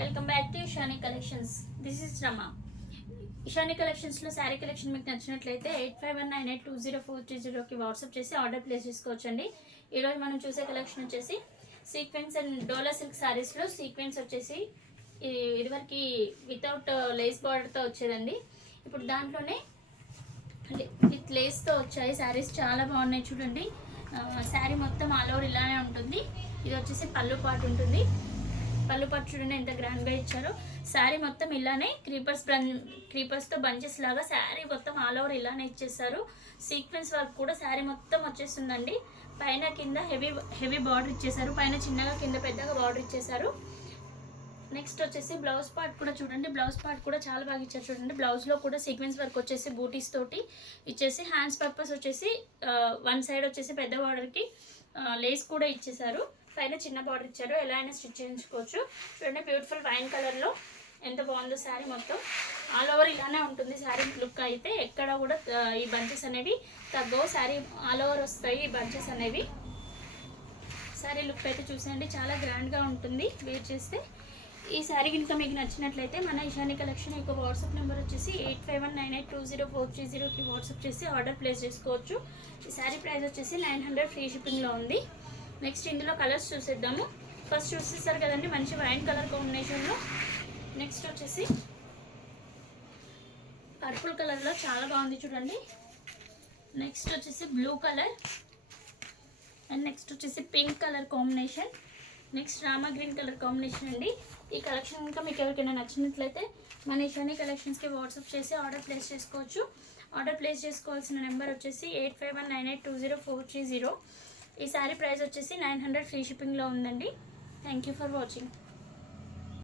Welcome back to Ishani collections. This is Rama. Ishani కలెక్షన్స్లో sari collection మీకు నచ్చినట్లయితే 8519820430కి వాట్సాప్ చేసి ఆర్డర్ ప్లేస్ చేసుకోవచ్చండి. ఈరోజు మనం చూసే కలెక్షన్ వచ్చేసి సీక్వెన్స్ అండ్ డోలా సిల్క్ శారీస్లో సీక్వెన్స్ వచ్చేసి ఇదివరకు వితౌట్ లేస్ బార్డర్తో వచ్చేదండి. ఇప్పుడు దాంట్లోనే విత్ లేస్తో వచ్చాయి శారీస్. చాలా బాగున్నాయి చూడండి. శారీ మొత్తం ఆల్ ఓవర్ ఇలానే ఉంటుంది. ఇది వచ్చేసి పళ్ళు పాటు ఉంటుంది. పళ్ళు పాటు చూడండి ఎంత గ్రాండ్గా ఇచ్చారో. శారీ మొత్తం ఇలానే క్రీపర్స్తో బంచెస్ లాగా శారీ మొత్తం ఆల్ ఓవర్ ఇలానే ఇచ్చేసారు. సీక్వెన్స్ వర్క్ కూడా శారీ మొత్తం వచ్చేస్తుందండి. పైన కింద హెవీ బార్డర్ ఇచ్చేసారు. పైన చిన్నగా కింద పెద్దగా బార్డర్ ఇచ్చేసారు. నెక్స్ట్ వచ్చేసి బ్లౌజ్ పార్ట్ కూడా చూడండి. బ్లౌజ్ పార్ట్ కూడా చాలా బాగా ఇచ్చారు చూడండి. బ్లౌజ్లో కూడా సీక్వెన్స్ వర్క్ వచ్చేసి బూటీస్ తోటి ఇచ్చేసి హ్యాండ్స్ పర్పస్ వచ్చేసి వన్ సైడ్ వచ్చేసి పెద్ద బార్డర్కి లేస్ కూడా ఇచ్చేసారు. పైన చిన్న బార్డర్ ఇచ్చారు. ఎలా అయినా స్టిచ్ చేయించుకోవచ్చు. చూడండి బ్యూటిఫుల్ వైన్ కలర్లో ఎంత బాగుందో శారీ మొత్తం. ఆల్ ఓవర్ ఇలానే ఉంటుంది శారీ లుక్ అయితే. ఎక్కడ కూడా ఈ బంచెస్ అనేవి తగ్గవు. శారీ ఆల్ ఓవర్ వస్తాయి ఈ బంచెస్ అనేవి. శారీ లుక్ అయితే చూసేయండి, చాలా గ్రాండ్గా ఉంటుంది వేర్ చేస్తే. ఈ శారీ కనుక మీకు నచ్చినట్లయితే మన ఇషాని కలెక్షన్ యొక్క వాట్సాప్ నెంబర్ వచ్చేసి 8519820430కి వాట్సాప్ చేసి ఆర్డర్ ప్లేస్ చేసుకోవచ్చు. ఈ శారీ ప్రైస్ వచ్చేసి 900 ఫ్రీ షిప్పింగ్లో ఉంది. నెక్స్ట్ ఇందులో కలర్స్ చూసేద్దాము. ఫస్ట్ చూసేస్తారు కదండి మంచి వైన్ కలర్ కాంబినేషన్లో. నెక్స్ట్ వచ్చేసి పర్పుల్ కలర్లో చాలా బాగుంది చూడండి. నెక్స్ట్ వచ్చేసి బ్లూ కలర్ అండ్ నెక్స్ట్ వచ్చేసి pink colour combination. Next Rama green colour combination అండి. ఈ కలెక్షన్ ఇంకా మీకు ఎవరికైనా నచ్చినట్లయితే మన ఇషాని కలెక్షన్స్కి వాట్సాప్ చేసి ఆర్డర్ ప్లేస్ చేసుకోవచ్చు. ఆర్డర్ ప్లేస్ చేసుకోవాల్సిన నెంబర్ వచ్చేసి 8519820430. ఈ శారీ ప్రైస్ వచ్చేసి 900 ఫ్రీ షిప్పింగ్లో ఉందండి. Thank you for watching.